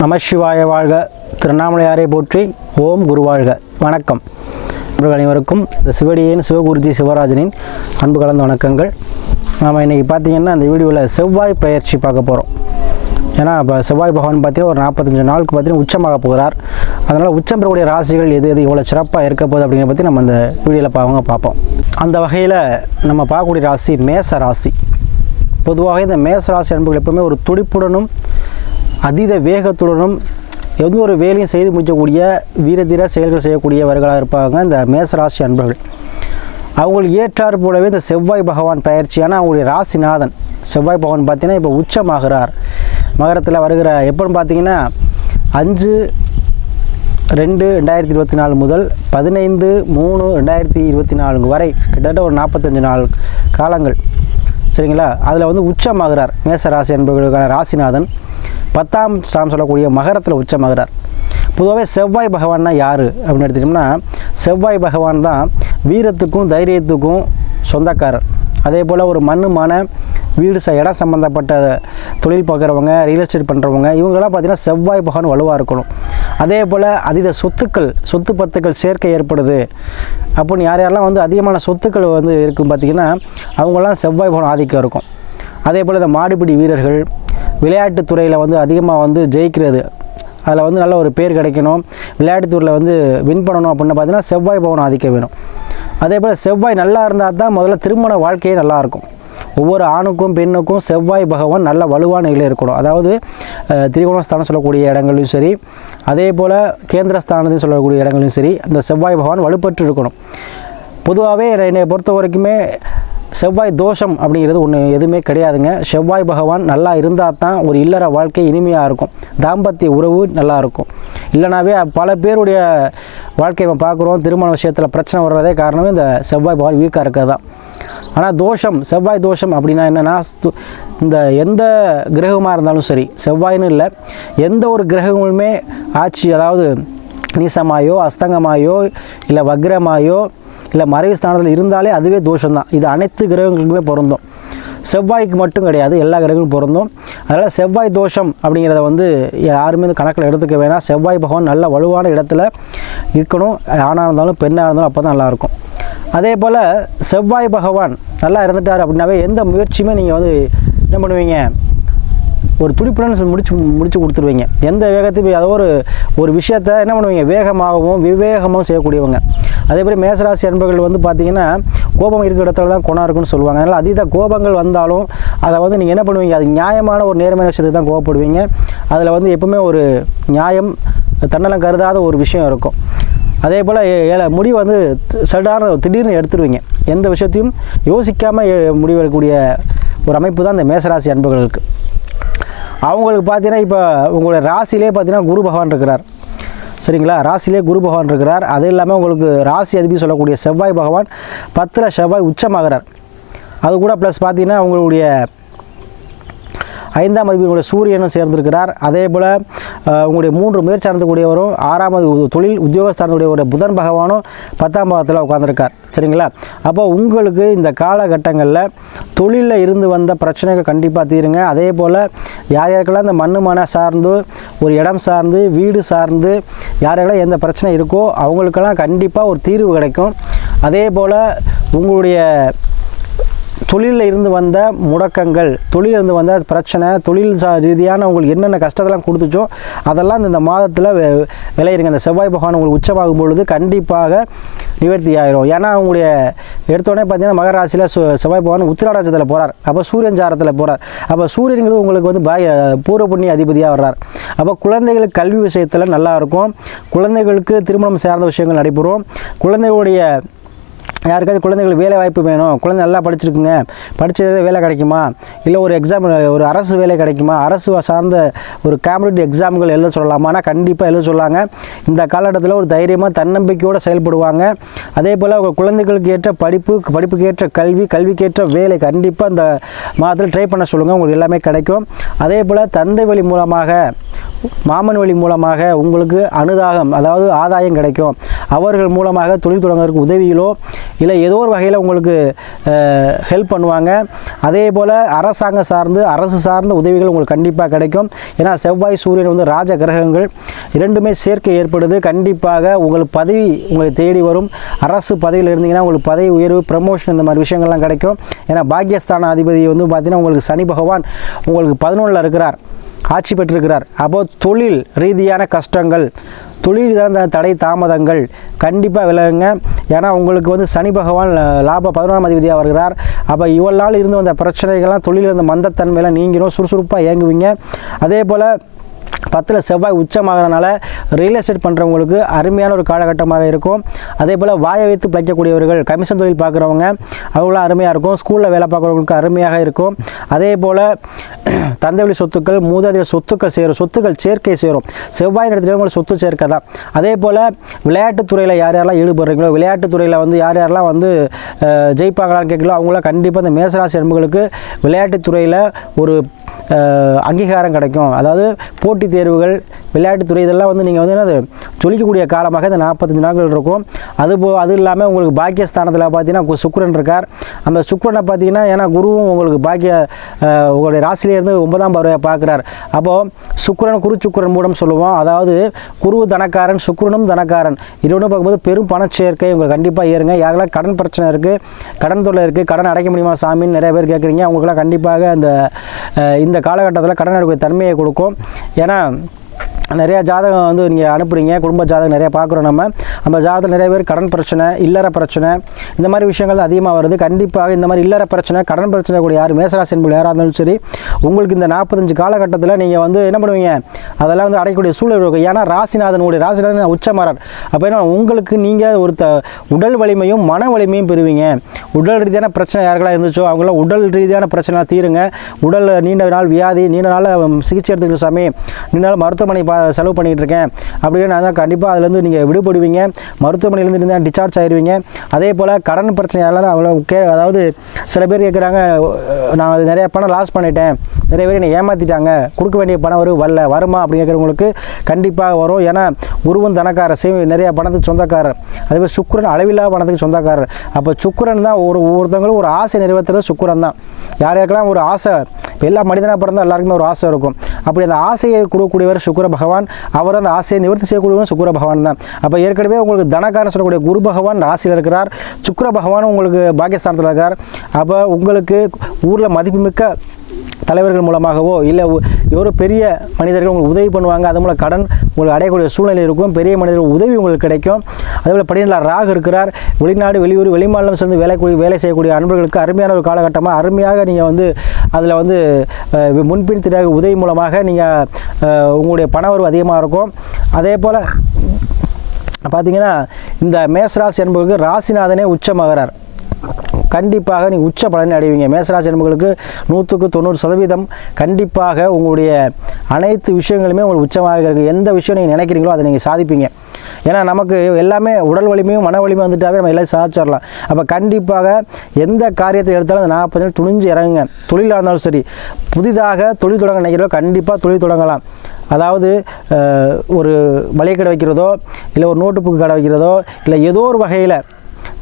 நமசிவாய வாழ்க. திருவண்ணாமலையாரை போற்றி. ஓம் குருவாழ்க. வணக்கம் இவர்கள் அனைவருக்கும் இந்த சிவடியின் சிவகுருஜி சிவராஜனின் அன்பு கலந்த வணக்கங்கள். நாம் இன்றைக்கி பார்த்திங்கன்னா அந்த வீடியோவில் செவ்வாய் பயிற்சி பார்க்க போகிறோம். ஏன்னா இப்போ செவ்வாய் பகவான் பார்த்தீங்கன்னா ஒரு 45 நாளுக்கு பார்த்தீங்கன்னா உச்சமாக போகிறார். அதனால் உச்சம் பெறக்கூடிய ராசிகள் எது எது இவ்வளோ சிறப்பாக இருக்க போகுது அப்படிங்கிறத பற்றி நம்ம அந்த வீடியோவில் பார்ப்போம். அந்த வகையில் நம்ம பார்க்கக்கூடிய ராசி மேச ராசி. பொதுவாக இந்த மேச ராசி அன்புகள் எப்பவுமே ஒரு துடிப்புடனும் அதீத வேகத்துடனும் எந்த ஒரு வேலையும் செய்து முடிக்கக்கூடிய வீரதீர செயல்கள் செய்யக்கூடியவர்களாக இருப்பாங்க இந்த மேசராசி அன்பர்கள். அவங்களுக்கு ஏற்றாறு போலவே இந்த செவ்வாய் பகவான் பயிற்சியான அவங்களுடைய ராசிநாதன் செவ்வாய் பகவான் பார்த்தீங்கன்னா இப்போ உச்சமாகிறார். மகரத்தில் வருகிற எப்போன்னு பார்த்தீங்கன்னா 5/2/2024 முதல் 15/3/2024 வரை கிட்டத்தட்ட ஒரு 45 நாள் காலங்கள், சரிங்களா? அதில் வந்து உச்சமாகிறார் மேசராசி அன்பர்களுக்கான ராசிநாதன். 10ஆம் ஸ்தானம் சொல்லக்கூடிய மகரத்தில் உச்சமாகிறார். பொதுவாகவே செவ்வாய் பகவான்னா யார் அப்படின்னு எடுத்துக்கிட்டோம்னா, செவ்வாய் பகவான் தான் வீரத்துக்கும் தைரியத்துக்கும் சொந்தக்காரர். அதே போல் ஒரு மண்ணு வீடு இடம் சம்மந்தப்பட்ட தொழில் பார்க்குறவங்க, ரியல் எஸ்டேட் பண்ணுறவங்க, இவங்கெல்லாம் பார்த்திங்கன்னா செவ்வாய் பகவான் வலுவாக இருக்கணும். அதே போல் அதீத சொத்து பத்துக்கள் சேர்க்கை ஏற்படுது அப்படின்னு யாரெல்லாம் வந்து அதிகமான சொத்துக்கள் வந்து இருக்கும் பார்த்திங்கன்னா அவங்களாம் செவ்வாய் பகவான் ஆதிக்கம் இருக்கும். அதே போல் இந்த மாடுபிடி வீரர்கள், விளையாட்டுத் துறையில் வந்து அதிகமாக வந்து ஜெயிக்கிறது, அதில் வந்து நல்ல ஒரு பேர் கிடைக்கணும், விளையாட்டுத்துறையில் வந்து வின் பண்ணணும் அப்படின்னு பார்த்தீங்கன்னா செவ்வாய் பகவான் ஆதிக்கம் வேணும். அதே போல் செவ்வாய் நல்லா இருந்தால் தான் முதல்ல திருமண வாழ்க்கையே நல்லாயிருக்கும். ஒவ்வொரு ஆணுக்கும் பெண்ணுக்கும் செவ்வாய் பகவான் நல்ல வலுவான நிலையில் இருக்கணும். அதாவது திரிகோணஸ்தானம் சொல்லக்கூடிய இடங்களையும் சரி, அதே போல் கேந்திரஸ்தானத்தையும் சொல்லக்கூடிய இடங்களையும் சரி, அந்த செவ்வாய் பகவான் வலுப்பெற்று இருக்கணும். பொதுவாகவே என்னை பொறுத்த வரைக்குமே செவ்வாய் தோஷம் அப்படிங்கிறது ஒன்று எதுவுமே கிடையாதுங்க. செவ்வாய் பகவான் நல்லா இருந்தால் தான் ஒரு இல்லற வாழ்க்கை இனிமையாக இருக்கும், தாம்பத்திய உறவு நல்லா இருக்கும். இல்லைனாவே பல பேருடைய வாழ்க்கையை நம்ம பார்க்குறோம், திருமண விஷயத்தில் பிரச்சனை வர்றதே காரணமே இந்த செவ்வாய் பகவான் வீக்காக இருக்கிறது தான். ஆனால் தோஷம், செவ்வாய் தோஷம் அப்படின்னா என்னென்னா, இந்த எந்த கிரகமாக இருந்தாலும் சரி, செவ்வாயின்னு இல்லை, எந்த ஒரு கிரகங்களுமே ஆட்சி, அதாவது நீசமாயோ அஸ்தங்கமாயோ இல்லை வக்ரமாயோ இல்லை மறைவு ஸ்தானத்தில் இருந்தாலே அதுவே தோஷம்தான். இது அனைத்து கிரகங்களுக்குமே பொருந்தும், செவ்வாய்க்கு மட்டும் கிடையாது, எல்லா கிரகங்களும் பொருந்தும். அதனால் செவ்வாய் தோஷம் அப்படிங்கிறத வந்து யாருமே இந்த கணக்கில் எடுத்துக்க வேணாம். செவ்வாய் பகவான் நல்ல வலுவான இடத்துல இருக்கணும், ஆணாக இருந்தாலும் பெண்ணாக இருந்தாலும் அப்போ தான் நல்லாயிருக்கும். அதே போல் செவ்வாய் பகவான் நல்லா இருந்துட்டார் அப்படின்னாவே எந்த முயற்சியுமே நீங்கள் வந்து என்ன பண்ணுவீங்க, ஒரு துடிப்புடன் முடிச்சு கொடுத்துருவீங்க. எந்த வேகத்தையும் ஏதோ ஒரு விஷயத்தை என்ன பண்ணுவீங்க, வேகமாகவும் விவேகமாகவும் செய்யக்கூடியவங்க. அதே மாதிரி மேசராசி அன்பர்கள் வந்து பார்த்திங்கன்னா கோபம் இருக்கிற இடத்துல தான் குணம் இருக்குன்னு சொல்லுவாங்க. அதனால் அதீத கோபங்கள் வந்தாலும் அதை வந்து நீங்கள் என்ன பண்ணுவீங்க, அது நியாயமான ஒரு நேர்மையான விஷயத்தை தான் கோபப்படுவீங்க. அதில் வந்து எப்பவுமே ஒரு நியாயம், தன்னலம் கருதாத ஒரு விஷயம் இருக்கும். அதே போல் முடிவு வந்து திடீர்னு எடுத்துருவீங்க. எந்த விஷயத்தையும் யோசிக்காமல் முடிவெடுக்கக்கூடிய ஒரு அமைப்பு தான் இந்த மேசராசி அன்பர்களுக்கு. அவங்களுக்கு பார்த்தீங்கன்னா இப்போ உங்களுடைய ராசியிலே பார்த்தீங்கன்னா குரு பகவான் இருக்கிறார், சரிங்களா? ராசியிலே குரு பகவான் இருக்கிறார். அது இல்லாமல் உங்களுக்கு ராசி அதிபதி சொல்லக்கூடிய செவ்வாய் பகவான் 10ல் செவ்வாய் உச்சமாகிறார். அது கூட ப்ளஸ் பார்த்தீங்கன்னா உங்களுடைய 5ஆம் அதிபதியுடைய சூரியனும் சேர்ந்திருக்கிறார். அதே போல் உங்களுடைய 3 முயற்சி சார்ந்தக்கூடியவரும் 6ஆவது தொழில் உத்தியோகஸ்தானத்துடைய புதன் பகவானும் 10ஆம் பாவத்தில் உட்காந்துருக்கார், சரிங்களா? அப்போ உங்களுக்கு இந்த காலகட்டங்களில் தொழிலில் இருந்து வந்த பிரச்சனைகள் கண்டிப்பாக தீருங்க. அதே போல் யார் யாருக்கெல்லாம் இந்த மண்ணு சார்ந்து, ஒரு இடம் சார்ந்து, வீடு சார்ந்து யாருக்கெல்லாம் எந்த பிரச்சனை இருக்கோ அவங்களுக்கெல்லாம் கண்டிப்பாக ஒரு தீர்வு கிடைக்கும். அதே போல் உங்களுடைய தொழிலில் இருந்து வந்த முடக்கங்கள், தொழிலில் இருந்து வந்த பிரச்சனை, தொழில் ரீதியான உங்களுக்கு என்னென்ன கஷ்டத்தெல்லாம் கொடுத்துச்சோ அதெல்லாம் இந்த மாதத்தில் விளையிடுங்க. இந்த செவ்வாய் பகவான் உங்களுக்கு உச்சமாகும் பொழுது கண்டிப்பாக நிவர்த்தி ஆகிரும். ஏன்னா உங்களுடைய எடுத்தோடனே பார்த்தீங்கன்னா மகர ராசியில் செவ்வாய் பகவான் உத்திராடத்தில் போகிறார். அப்போ சூரியன் சாரத்தில் போகிறார். அப்போ சூரியனுங்கிறது உங்களுக்கு வந்து பூர்வ புண்ணிய அதிபதியாக வர்றார். அப்போ குழந்தைகளுக்கு கல்வி விஷயத்தில் நல்லாயிருக்கும், குழந்தைகளுக்கு திருமணம் சார்ந்த விஷயங்கள் நடைபெறும், குழந்தைகளுடைய யாருக்காச்சும் குழந்தைகளுக்கு வேலை வாய்ப்பு வேணும், குழந்தை நல்லா படிச்சிருக்குங்க, படித்ததே வேலை கிடைக்குமா, இல்லை ஒரு எக்ஸாம் ஒரு அரசு வேலை கிடைக்குமா, அரசு சார்ந்த ஒரு காம்படிட்டிவ் எக்ஸாம்கள் எழுத சொல்லலாமா, ஆனால் கண்டிப்பாக எழுத சொல்லாங்க. இந்த காலகட்டத்தில் ஒரு தைரியமாக தன்னம்பிக்கையோடு செயல்படுவாங்க. அதே போல் உங்கள் குழந்தைகளுக்கு ஏற்ற படிப்புக்கு ஏற்ற கல்விக்கேற்ற வேலை கண்டிப்பாக இந்த மாதத்தில் ட்ரை பண்ண சொல்லுங்கள், உங்களுக்கு எல்லாமே கிடைக்கும். அதே போல் தந்தை வழி மூலமாக மாமன் வழி மூலமாக உங்களுக்கு அனுதாகம், அதாவது ஆதாயம் கிடைக்கும். அவர்கள் மூலமாக தொழில் தொடங்குவதற்கு உதவிகளோ இல்லை ஏதோ ஒரு வகையில் உங்களுக்கு ஹெல்ப் பண்ணுவாங்க. அதே போல் அரசாங்க சார்ந்து அரசு சார்ந்த உதவிகள் உங்களுக்கு கண்டிப்பாக கிடைக்கும். ஏன்னா செவ்வாய் சூரியன் வந்து ராஜ கிரகங்கள், இரண்டுமே சேர்க்கை ஏற்படுது. கண்டிப்பாக உங்களுக்கு பதவி உங்களை தேடி வரும். அரசு பதவியில் இருந்தீங்கன்னா உங்களுக்கு பதவி உயர்வு, ப்ரமோஷன், இந்த மாதிரி விஷயங்கள்லாம் கிடைக்கும். ஏன்னா பாக்கியஸ்தான அதிபதி வந்து பார்த்தீங்கன்னா உங்களுக்கு சனி பகவான் உங்களுக்கு 11ல் இருக்கிறார், ஆட்சி பெற்றிருக்கிறார். அப்போது தொழில் ரீதியான கஷ்டங்கள், தொழில் சார்ந்த தடை தாமதங்கள் கண்டிப்பாக விலகுங்க. ஏன்னா உங்களுக்கு வந்து சனி பகவான் லாப 11ஆம் அதிபதியாக வருகிறார். அப்போ இவ்வளவு நாள் இருந்து வந்த பிரச்சனைகள்லாம், தொழில் இருந்த மந்தத்தன்மையெல்லாம் நீங்கிடும், சுறுசுறுப்பாக இயங்குவீங்க. அதே போல் 10ல் செவ்வாய் உச்சமாகறனால ரியல் எஸ்டேட் பண்ணுறவங்களுக்கு அருமையான ஒரு காலகட்டமாக இருக்கும். அதே போல் வாயை வைத்து பிழைக்கக்கூடியவர்கள், கமிஷன் தொழில் பார்க்குறவங்க, அவங்களாம் அருமையாக இருக்கும். ஸ்கூலில் வேலை பார்க்குறவங்களுக்கு அருமையாக இருக்கும். அதே போல் தந்தை வழி சொத்துக்கள், மூதாதையர் சொத்துக்கள் சேரும், சொத்துக்கள் சேர்க்கை சேரும். செவ்வாய் இடத்துல உங்களுக்கு சொத்து சேர்க்கை தான். அதே போல் விளையாட்டுத்துறையில் யார் யாரெல்லாம் ஈடுபடுறீங்களோ, விளையாட்டுத்துறையில் வந்து யார் யாரெல்லாம் வந்து ஜெயிப்பாங்களான்னு கேட்கலாம், அவங்களாம் கண்டிப்பாக இந்த மேசராசி அன்புகளுக்கு விளையாட்டுத்துறையில் ஒரு அங்கீகாரம் கிடைக்கும். அதாவது போட்டித் தேர்வுகள், விளையாட்டுத்துறை, இதெல்லாம் வந்து நீங்கள் வந்து என்னது சொல்லிக்கக்கூடிய காலமாக இந்த 45 நாட்கள் இருக்கும். அது இல்லாமல் உங்களுக்கு பாக்கியஸ்தானத்தில் பார்த்தீங்கன்னா சுக்கிரன் இருக்கார். அந்த சுக்கிரனை பார்த்தீங்கன்னா, ஏன்னா குருவும் உங்களுக்கு உங்களுடைய ராசியிலேருந்து 9ஆம் பார்வையை பார்க்குறார். அப்போது சுக்கிரன் குரு சுக்கிரன் மூலம் சொல்லுவோம். அதாவது குரு தனக்காரன், சுக்கிரனும் தனக்காரன், இருவரும் பார்க்கும்போது பெரும் பணச்சேர்க்கை உங்களுக்கு கண்டிப்பாக ஏறுங்க. யாரெல்லாம் கடன் பிரச்சனை இருக்குது, கடன் தொல்லை இருக்குது, கடன் அடைக்க முடியுமா சாமின்னு நிறைய பேர் கேட்குறீங்க. அவங்களுக்குலாம் கண்டிப்பாக இந்த காலகட்டத்தில் கடன் அடைக்கக்கூடிய தன்மையை கொடுக்கும். ஏன்னா நிறையா ஜாதகம் வந்து நீங்கள் அனுப்புகிறீங்க, குடும்ப ஜாதகம் நிறையா பார்க்குறோம். நம்ம ஜாதகத்தில் நிறைய பேர் கடன் பிரச்சனை, இல்லற பிரச்சனை, இந்த மாதிரி விஷயங்கள் அதிகமாக வருது. கண்டிப்பாக இந்த மாதிரி இல்லற பிரச்சனை, கடன் பிரச்சனை கூட யார் மேசராசி என்பது யாராக இருந்தாலும் சரி, உங்களுக்கு இந்த 45 காலகட்டத்தில் நீங்கள் வந்து என்ன பண்ணுவீங்க, அதெல்லாம் வந்து அடையக்கூடிய சூழல் இருக்கும். ஏன்னா ராசிநாதன் உச்சமாறார். அப்போ என்ன உங்களுக்கு நீங்கள் ஒரு உடல் வலிமையும் மன வலிமையும் பெறுவீங்க. உடல் ரீதியான பிரச்சனை யாருக்கெல்லாம் இருந்துச்சோ அவங்களாம் உடல் ரீதியான பிரச்சனை தீருங்க. உடல் நீண்ட நாள் வியாதி, நீண்ட நாள் சிகிச்சை எடுத்துக்கிற சாமி, நீண்ட நாள் மருத்துவமனை செலவு பண்ணிகிட்டு இருக்கேன் அப்படின்னு நான் கண்டிப்பாக அதுலேருந்து நீங்கள் விடுபடுவீங்க. மருத்துவமனையிலேருந்து இருந்தால் டிஸ்சார்ஜ் ஆயிடுவீங்க. அதே போல் கடன் பிரச்சனை எல்லாரும் அவ்வளோ அதாவது சில பேர் கேட்குறாங்க, நான் நிறைய பணம் லாஸ் பண்ணிட்டேன், நிறைய பேர் என்னை ஏமாற்றிட்டாங்க, கொடுக்க வேண்டிய பணம் வருமா அப்படின்னு கேட்குறவங்களுக்கு கண்டிப்பாக வரும். ஏன்னா குருவன் தனக்காரர், நிறைய பணத்துக்கு சொந்தக்காரர். அதேபோல் சுக்கிரன் அளவில்லா பணத்துக்கு சொந்தக்காரர். அப்போ சுக்கிரன் தான் ஒவ்வொருத்தவங்களும் ஒரு ஆசை நிறைவேற்றுறது சுக்கிரன் தான். யாருக்கெல்லாம் ஒரு ஆசை, எல்லா மனிதனாக பிறந்தால் எல்லாருக்குமே ஒரு ஆசை இருக்கும். அப்படி அந்த ஆசையை கொடுக்கக்கூடியவர் சுக்கிர பகவான். அவர் அந்த ஆசையை நிவர்த்தி செய்யக்கூடியவர் சுக்கிர பகவான் தான். அப்போ ஏற்கனவே உங்களுக்கு தனக்காரன் சொல்லக்கூடிய குரு பகவான் ராசியில் இருக்கிறார், சுக்கிர பகவான் உங்களுக்கு பாக்கியஸ்தானத்தில் இருக்கார். அப்போ உங்களுக்கு ஊரில் மதிப்புமிக்க தலைவர்கள் மூலமாகவோ இல்லை ஒரு பெரிய மனிதர்கள் உங்களுக்கு உதவி பண்ணுவாங்க. அது மூலம் கடன் உங்களுக்கு அடையக்கூடிய சூழ்நிலை இருக்கும். பெரிய மனிதர்கள் உதவி உங்களுக்கு கிடைக்கும். அதேபோல் 12 ராகு இருக்கிறார். வெளிநாடு, வெளியூர், வெளிமாநிலம் சேர்ந்து வேலை செய்யக்கூடிய அன்பர்களுக்கு அருமையான ஒரு காலகட்டமாக அருமையாக நீங்கள் வந்து அதில் வந்து முன்பின் தெரியாத உதவி மூலமாக நீங்கள் உங்களுடைய பணவரவு அதிகமாக இருக்கும். அதே போல் பார்த்தீங்கன்னா இந்த மேசராசி என்பவருக்கு ராசிநாதனே உச்சமாகிறார். கண்டிப்பாக நீங்கள் உச்ச பலனை அடைவீங்க. மேசராசி என்பவர்களுக்கு 100க்கு 90% கண்டிப்பாக உங்களுடைய அனைத்து விஷயங்களுமே உங்களுக்கு உச்சமாக இருக்குது. எந்த விஷயம் நீங்கள் நினைக்கிறீங்களோ அதை நீங்கள் சாதிப்பீங்க. ஏன்னா நமக்கு எல்லாமே உடல் வலிமையும் மன வலிமையும் வந்துட்டாவே நம்ம எல்லாம் சாதிச்சிடலாம். அப்போ கண்டிப்பாக எந்த காரியத்தை எடுத்தாலும் அந்த 40 நாள் துணிஞ்சு இறங்குங்க. தொழிலாக இருந்தாலும் சரி, புதிதாக தொழில் தொடங்க நினைக்கிறதோ கண்டிப்பாக தொழில் தொடங்கலாம். அதாவது ஒரு மளிகை கடை வைக்கிறதோ, இல்லை ஒரு நோட்டு புக்கு கடை வைக்கிறதோ, இல்லை ஏதோ ஒரு வகையில்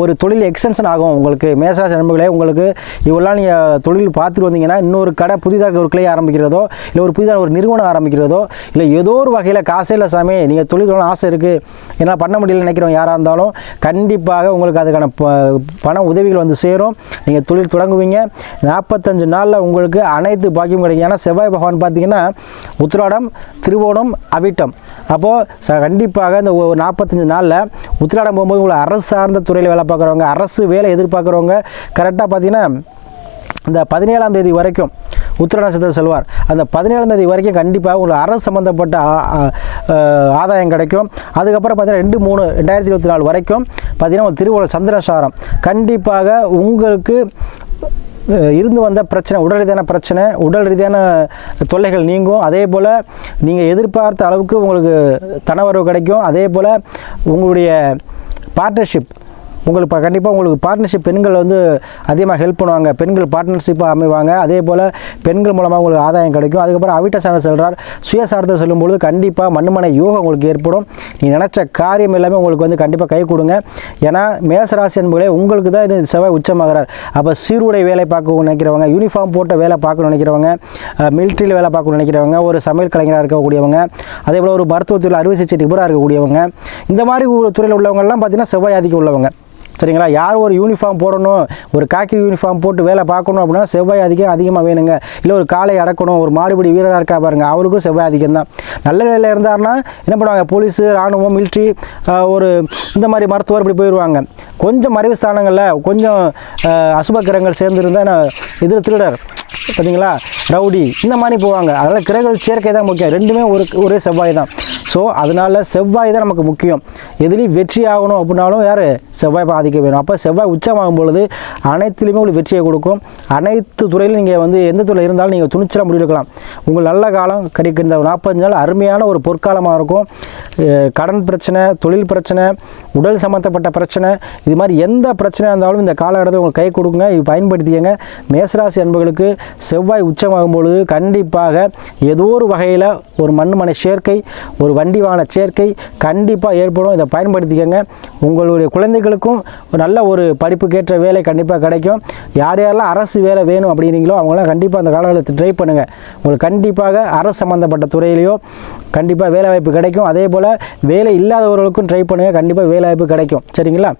ஒரு தொழில் எக்ஸ்டென்ஷன் ஆகும். உங்களுக்கு மேசராசி நண்பர்களே, உங்களுக்கு இவ்வளோ நீங்கள் தொழில் பார்த்துட்டு வந்தீங்கன்னா இன்னொரு கடை புதிதாக ஒரு கிளை ஆரம்பிக்கிறதோ, இல்லை ஒரு புதிதாக ஒரு நிறுவனம் ஆரம்பிக்கிறதோ, இல்லை ஏதோ ஒரு வகையில் காசே இல்லை சாமி, நீங்கள் தொழில் தொடங்க ஆசை இருக்குது, என்னால் பண்ண முடியல நினைக்கிறவங்க யாராக இருந்தாலும் கண்டிப்பாக உங்களுக்கு அதுக்கான பண உதவிகள் வந்து சேரும். நீங்கள் தொழில் தொடங்குவீங்க. 45 நாளில் உங்களுக்கு அனைத்து பாக்கியம் கிடைக்கும். ஏன்னா செவ்வாய் பகவான் பார்த்தீங்கன்னா உத்திராடம், திருவோணம், அவிட்டம். அப்போது கண்டிப்பாக இந்த 45 நாளில் உத்திராடம் போகும்போது உங்களை அரசு சார்ந்த துறையில் வேலை பார்க்குறவங்க, அரசு வேலை எதிர்பார்க்குறவங்க கரெக்டாக பார்த்தீங்கன்னா இந்த 17ஆம் தேதி வரைக்கும் உத்திர நட்சத்திரம் செல்வார். அந்த 17ஆம் தேதி வரைக்கும் கண்டிப்பாக உங்களுக்கு அரசு சம்மந்தப்பட்ட ஆதாயம் கிடைக்கும். அதுக்கப்புறம் பார்த்தீங்கன்னா 2/3/2024 வரைக்கும் பார்த்தீங்கன்னா திருவோணம் சந்திரசாரம். கண்டிப்பாக உங்களுக்கு இருந்து வந்த பிரச்சனை, உடல் ரீதியான பிரச்சனை, உடல் ரீதியான தொல்லைகள் நீங்கும். அதே போல் நீங்கள் எதிர்பார்த்த அளவுக்கு உங்களுக்கு தனவரவு கிடைக்கும். அதே போல் உங்களுடைய பார்ட்னர்ஷிப் உங்களுக்கு கண்டிப்பாக உங்களுக்கு பார்ட்னர்ஷிப் பெண்கள் வந்து அதிகமாக ஹெல்ப் பண்ணுவாங்க, பெண்கள் பார்ட்னர்ஷிப்பாக அமைவாங்க. அதே போல் பெண்கள் மூலமாக உங்களுக்கு ஆதாயம் கிடைக்கும். அதுக்கப்புறம் அவிட்ட சாணம் செல்றார், சுயசாரத்தை செல்லும்பொழுது கண்டிப்பாக மண்மனை யோகம் உங்களுக்கு ஏற்படும். நீ நினச்ச காரியம் எல்லாமே உங்களுக்கு வந்து கண்டிப்பாக கை கொடுங்க. ஏன்னா மேசராசி என்பர்களே உங்களுக்கு தான் இது செவ்வாய் உச்சமாகிறார். அப்போ சீருடை வேலை பார்க்க நினைக்கிறவங்க, யூனிஃபார்ம் போட்ட வேலை பார்க்கணும்னு நினைக்கிறவங்க, மிலிட்ரியில் வேலை பார்க்கணும்னு நினைக்கிறவங்க, ஒரு சமையல் கலைஞராக இருக்கக்கூடியவங்க, அதே போல் ஒரு மருத்துவத்தில் அறுவை சிகிச்சை நிபுணராக இருக்கக்கூடியவங்க, இந்த மாதிரி ஒரு துறையில் உள்ளவங்கெல்லாம் பார்த்தீங்கன்னா செவ்வாய் ஆதிக்கம் உள்ளவங்க. சரிங்களா? யார் ஒரு யூனிஃபார்ம் போடணும், ஒரு காக்கி யூனிஃபார்ம் போட்டு வேலை பார்க்கணும் அப்படின்னா செவ்வாய் அதிகமாக வேணுங்க. இல்லை ஒரு காலை அடக்கணும், ஒரு மாடுபிடி வீரராக இருக்கா பாருங்கள், அவருக்கும் செவ்வாய் அதிகம் தான். நல்ல வேலையில் இருந்தாருன்னா என்ன பண்ணுவாங்க, போலீஸு, இராணுவம், மிலிட்ரி, ஒரு இந்த மாதிரி மருத்துவர் இப்படி போயிடுவாங்க. கொஞ்சம் மறைவு ஸ்தானங்களில் கொஞ்சம் அசுபக்கிரகங்கள் சேர்ந்துருந்தால் இதில் திருடர் பார்த்தீங்களா, ரவுடி, இந்த மாதிரி போவாங்க. அதனால் கிரகங்கள் சேர்க்கை தான் முக்கியம். ரெண்டுமே ஒரே செவ்வாய் தான். ஸோ அதனால் செவ்வாய் தான் நமக்கு முக்கியம். எதுலேயும் வெற்றி ஆகணும் அப்படின்னாலும் யார், செவ்வாய் ஆதிக்கம் வேணும். அப்போ செவ்வாய் உச்சமாகும் பொழுது அனைத்துலேயுமே உங்களுக்கு வெற்றியை கொடுக்கும். அனைத்து துறையிலும் நீங்கள் வந்து எந்த துறையில் இருந்தாலும் நீங்கள் துணிச்சலாக முடிவெடுக்கலாம். உங்கள் நல்ல காலம் கிடைக்கிற இந்த 45 நாள் அருமையான ஒரு பொற்காலமாக இருக்கும். கடன் பிரச்சனை, தொழில் பிரச்சனை, உடல் சம்மந்தப்பட்ட பிரச்சனை, இது மாதிரி எந்த பிரச்சனையாக இருந்தாலும் இந்த காலகட்டத்தில் உங்களுக்கு கை கொடுங்க. இது பயன்படுத்திக்கங்க. மேசராசி அன்பர்களுக்கு செவ்வாய் உச்சமாகும் பொழுது கண்டிப்பாக ஏதோ ஒரு வகையில் ஒரு மண்மனை சேர்க்கை, ஒரு வண்டி வாகன சேர்க்கை கண்டிப்பாக ஏற்படும். இதை பயன்படுத்திக்கங்க. உங்களுடைய குழந்தைகளுக்கும் நல்ல ஒரு படிப்புக்கேற்ற வேலை கண்டிப்பாக கிடைக்கும். யாரெல்லாம் அரசு வேலை வேணும் அப்படிங்கிறீங்களோ அவங்களாம் கண்டிப்பாக அந்த காலகட்டத்தில் ட்ரை பண்ணுங்கள். உங்களுக்கு கண்டிப்பாக அரசு சம்மந்தப்பட்ட துறையிலையோ கண்டிப்பாக வேலை வாய்ப்பு கிடைக்கும். அதே போல் வேலை இல்லாதவர்களுக்கும் ட்ரை பண்ணுங்கள், கண்டிப்பாக வேலை வாய்ப்பு கிடைக்கும். சரிங்களா?